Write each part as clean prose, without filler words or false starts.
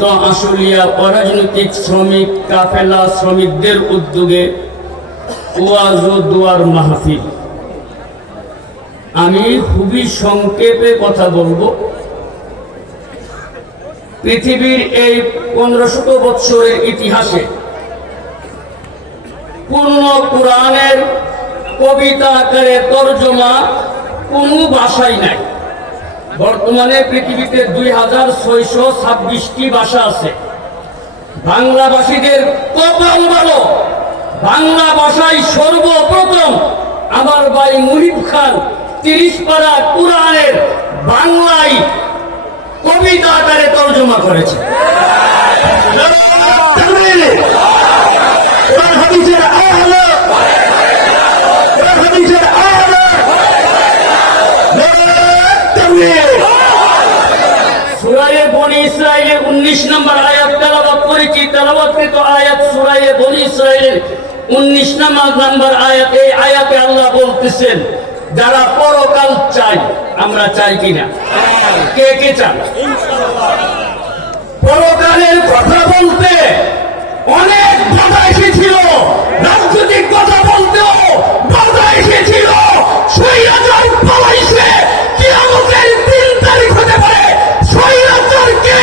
মনোনীত আশুলিয়া অরাজনৈতিক শ্রমিক কাফেলা শ্রমিকদের উদ্যোগে ওয়াজ ও দোয়ার মাহফিল। আমি খুবই সংক্ষেপে কথা বলবো। পৃথিবীর এই 1500 বৎসরের ইতিহাসে পূর্ণ কোরআনের কবিতা আকারে তর্জমা কোনো ভাষাই নাই। বর্তমানে পৃথিবীতে 2626টি ভাষা আছে। বাংলাভাষীদের কপাল ভালো, বাংলা ভাষায় সর্বপ্রথম আমার ভাই মুহিব খান 30 পারা কোরআনের বাংলায় কবিতা আকারে তর্জমা করেছে। সূরা বনী ইসরাঈলের 19 নম্বর আয়াত তেলাওয়াত করেছি। তেলাওয়াতকৃত আয়াত সূরা বনী ইসরাঈলের 19 নম্বর আয়াত। এই আয়াতে আল্লাহ বলতেছেন, যারা পরকাল চাই, আমরা চাই কিনা? কে কে চান? পরকালের কথা বলতে অনেক বাধা এসেছিল, রাজনৈতিক কথা বলতেও বাধা এসেছিল। স্বৈরাচার পালাইছে, কিয়ামতের 3 তারিখ হতে পারে স্বৈরাচারকে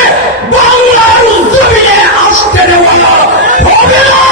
বাংলার জমিনে আসতে দেওয়া হবে না।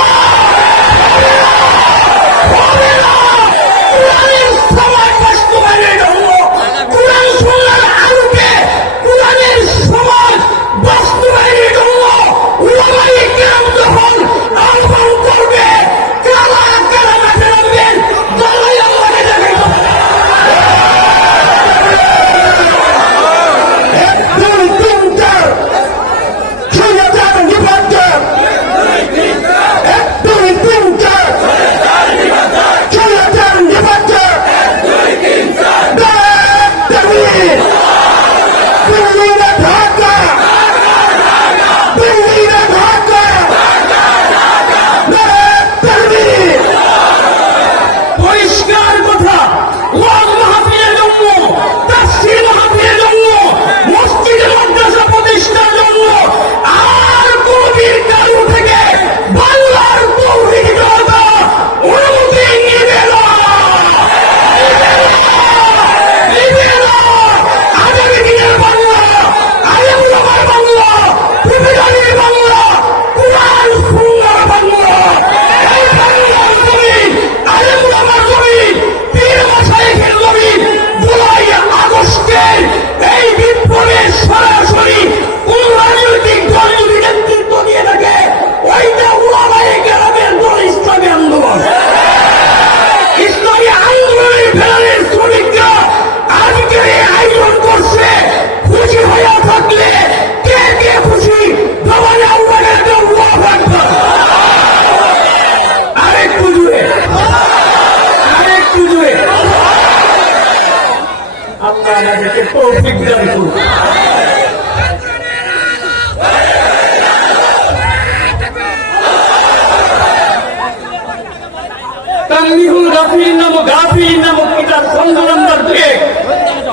তানবিহুল গাফিলিন নামক কিতাব খণ্ড নম্বর 2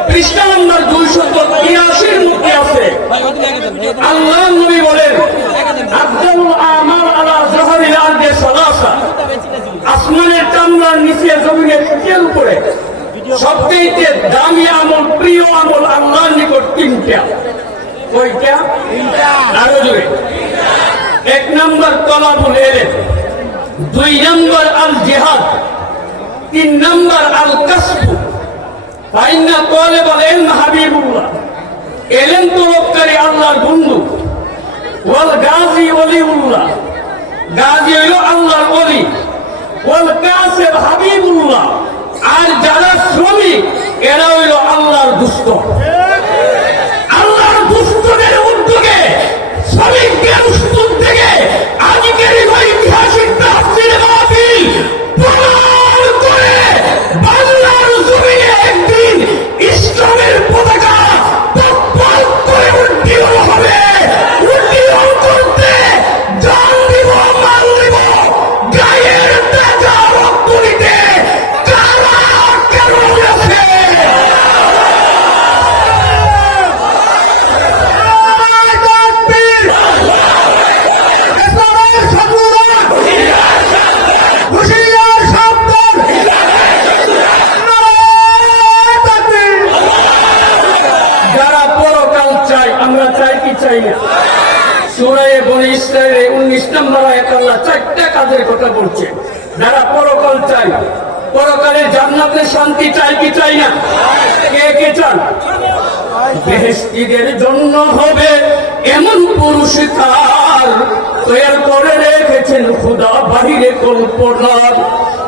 পৃষ্ঠা নম্বর 283 মধ্যে আছে। আল্লাহ নবী বলেন, আফদালুল আমাল আলা যহরিল আরদি সালাসা, আসমানের চামড়ার নিচে জমিনের পিঠের উপরে সবচেয়ে দামি আমল, প্রিয় আমল আল্লাহর নিকট 3টা। কয়টা? 3টা। আরো জোরে। 1 নম্বর তলাবুল ইলম, 2 নম্বর আল জিহাদ, 3 নম্বর আল কাসব। ফাইন্না তালিবাল ইলম হাবিবুল্লাহ, ইলম তলবকারী আল্লাহর বন্ধু। ওয়াল গাজী ওলিউল্লাহ, গাজী হলো আল্লাহর ওলি। ওয়াল কাসিব হাবিবুল্লাহ, আর যারা শ্রমিক এরা হইল আল্লাহর দুষ্ট। আল্লাহর দুষ্টদের উদ্যোগে শ্রমিকদের উদ্যোগ থেকে আজকের ঐতিহাসিক তাফসীর মাহফিল প্রমাণ করে বাংলার জমিনে একদিন ইসলামের পতাকা তকবর করে উড্ডীয়মান হবে। উড্ডীয়মান করতে জান দিব, মাল দিব, গায়ের তাজা রক্ত দিতে কারা কেন আছে? বনি ইসরায়েলের 19 নম্বর আয়াত আল্লাহ 4টা কাজের কথা বলছে। যারা পরকাল চায়, পরকালে জান্নাতে শান্তি চাই কি চাই না? কে কে চান? বেহেশতীদের জন্য হবে এমন পুরস্কার তৈরি করে রেখেছেন খোদা বাহিরে কল্পনা।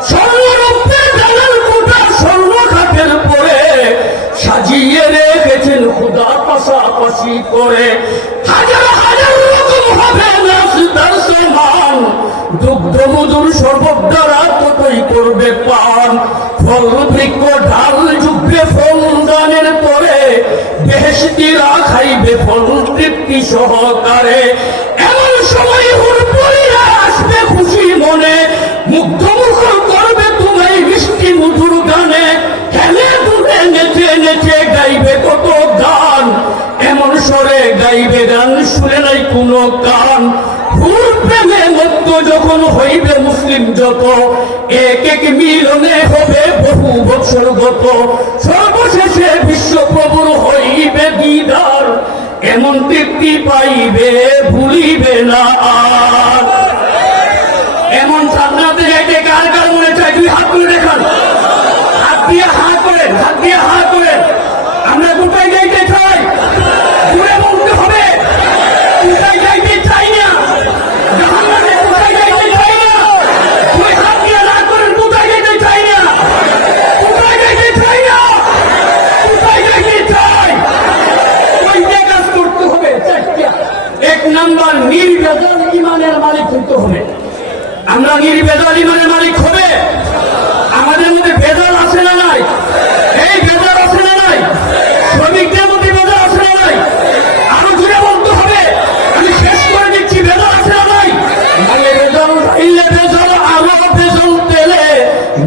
স্বর্ণরূপের জানার কোটা স্বর্ণ খাতের পরে সাজিয়ে রেখেছেন খোদা পাশাপাশি করে। হাজার হাজার রকম হবে নাস্তার সামান, দুগ্ধ মধুর শরবত দ্বারা ততই করবে পান। ফল বৃক্ষ ঢাল যুগবে ফল দানের পরে বেহেশতীরা খাইবে ফল তৃপ্তি সহকারে। এমন সময় হুরপুরিরা আসবে খুশি মনে, মুগ্ধ মুখর করবে তোমায় মিষ্টি মধুর গানে। খেলে দুলে নেচে নেচে গাইবে কত গান, এমন স্বরে গাইবে গান শুনে নাই কোনো কান। হুর প্রেমে মত্ত যখন হইবে মুসলিম যত, এক এক মিলনে হবে বহু বছর গত। সর্বশেষে বিশ্বপ্রভুর হইবে দিদার, এমন তৃপ্তি পাইবে ভুলিবে না আর। এমন জান্নাতে যাইতে কার কার মনে চাই? দুই হাত তুলে দেখান, হাত দিয়ে হা করেন, হাত দিয়ে হা করেন। আমরা কোথায় যাইতে চাই? জুড়ে বলতে হবে, কোথায় যাইতে চাই না। জাহান্নামে কোথায় যাইতে চাই না। দুই হাত দিয়ে না করেন, কোথায় যাইতে চাই না, কোথায় যাইতে চাই না, কোথায় যাইতে চাই। কয়টা কাজ করতে হবে? 4টা। 1 নাম্বার, নির্ভেজাল ইমানের মালিক হতে হবে। আমরা নির্ভেজাল ইমানের মালিক হবে। আমাদের মধ্যে ভেজাল আছে না নাই? এই ভেজাল আছে না নাই? শ্রমিকদের মধ্যে ভেজাল আছে না নাই? আরো জুড়ে বলতে হবে। আমি শেষ করে দিচ্ছি, ভেজাল আছে না নাই? মানে ভেজাল ইলে ভেজাল আরো ভেজাল তেলে,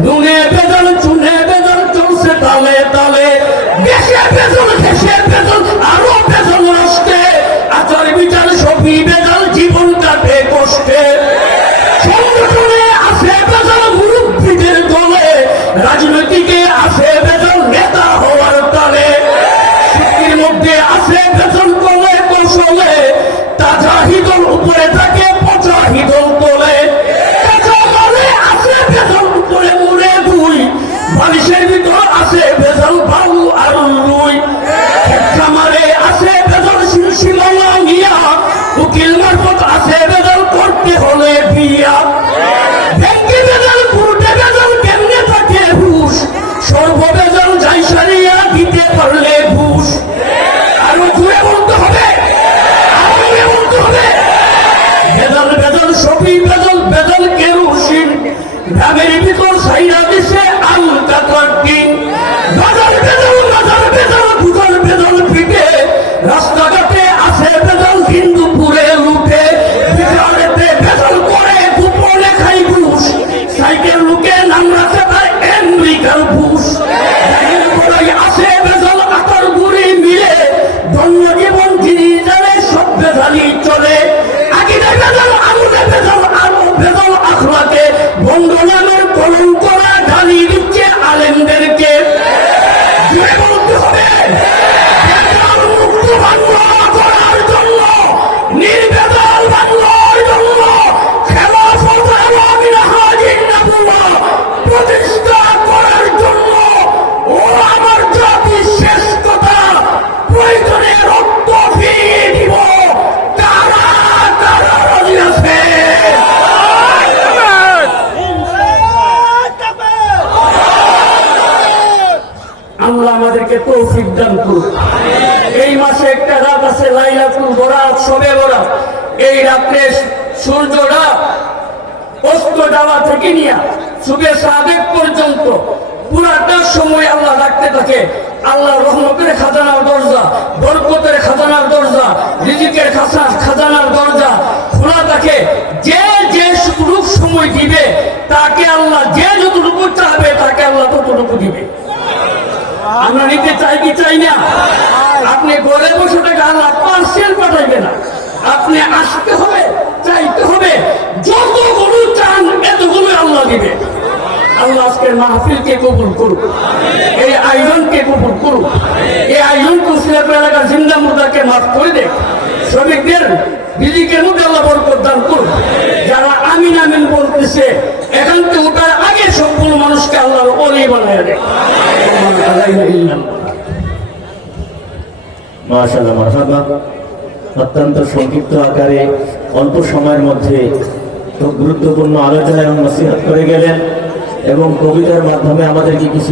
নুনে ভেজাল চুনে ভেজাল চলছে তালে তালে। দেশে ভেজাল দেশে ভেজাল আরো ভেজাল রাষ্ট্রে, আচার বিচার সবই ভেজাল জীবন কাটে কষ্টে। সংগঠনে আছে ভেজাল মুরব্বীদের দলে, রাজনৈতিকে আছে ভেজাল নেতা হওয়ার তালে। শিক্ষির মধ্যে আছে ভেজাল কলে কৌশলে, তাজা হিদল উপরে থাকে পচা হিদল তোলে। কাঁচা মালে আছে ভেজাল উপরে মুড়ে দুই, বালিশের ভিতর আছে ভেজাল বালু আর রুই। খামারে আছে ভেজাল শিলশিলা নিয়া, উকিল মারফত আছে ভেজাল করতে হলে বিয়া। ব্যাংকে ভেজাল কোর্টে ভেজাল কেমনে থাকে হুশ, সর্ব ভেজাল যাই সারিয়া দিতে পারলে ঘুষ। আরো জুড়ে বলতে হবে, আরো জুড়ে বলতে হবে। ভেজাল ভেজাল সবই ভেজাল, ভেজাল কেরোসিন গ্রামের ভিতর সাইরা দিছে আলু টাকার টিন। বাজার ভেজাল বাজার ভেজাল গুজার ভেজাল পিঠে, রাস্তাঘাটে আছে ভেজাল হিন্দুপুরে লুটে। বিচারেতে ভেজাল করে গোপনে খাই ঘুষ, সাইকেল লুকে নাম রাখে তাই আমেরিকার ঘুষ। আছে ভেজাল আটার গুড়ি মিলে, ধন্য জীবন যিনি জানে সব ভেজালই চলে। আগে ভেজাল আলুতে ভেজাল আরো ভেজাল আখলাকে, বন্ধ নামের কলম করা ঢালি দিচ্ছে আলেমদেরকে। জুড়ে বলতে হবে, ভেজাল মুক্ত বাংলা করার জন্য, নির্ভেজাল বাংলার জন্য খেলাফত এবং মিনহাজুন নবুওয়া প্রতিষ্ঠা করার জন্য। ও আমার জাতি, শেষ কথা, প্রয়োজনে রক্ত ফিরিয়ে দিব। তারা তারা রাজি আছে। আল্লাহ আমাদেরকে তৌফিক দান করুন। এই মাসে একটা রাত আছে লাইলাতুল বরাত, শবে বরাত। এই রাত্রে সূর্যটা অস্ত যাওয়া থেকে নিয়ে সুবে সাদেক পর্যন্ত পুরাটা সময় আল্লাহ রাখতে থাকে। আল্লাহ রহমতের খাজানার দরজা, বরকতের খাজানার দরজা, রিজিকের খাজানার দরজা খোলা থাকে। যে যে সুযোগ সময় দিবে তাকে আল্লাহ, যে যতটুকু চাবে তাকে আল্লাহ ততটুকু দিবে। আমরা নিতে চাই কি চাই না? আপনি ঘরে বসে টাকা আল্লাহ পার্সেল পাঠাইবে না, আপনি আসতে হবে, চাইতে হবে। যতগুলো চান এতগুলো আল্লাহ দিবে। আল্লাহ আজকের মাহফিলকে কবুল করুক, এই আয়োজনকে কবুল করুক। এই আয়োজন কুশিয়াপুর এলাকার জিন্দা মুর্দাকে মাফ করে দেখ, শ্রমিকদের রিজিকের মধ্যে আল্লাহ বরকত দান করুন। যারা আমিন আমিন বলতেছে এখান থেকে ওঠার আগে সম্পূর্ণ মানুষকে আল্লাহর ওলি বানায় দেয়। মাশাআল্লাহ, মারহাবা। অত্যন্ত সংক্ষিপ্ত আকারে অল্প সময়ের মধ্যে খুব গুরুত্বপূর্ণ আলোচনা এবং নসিহত করে গেলেন এবং কবিতার মাধ্যমে আমাদেরকে কিছু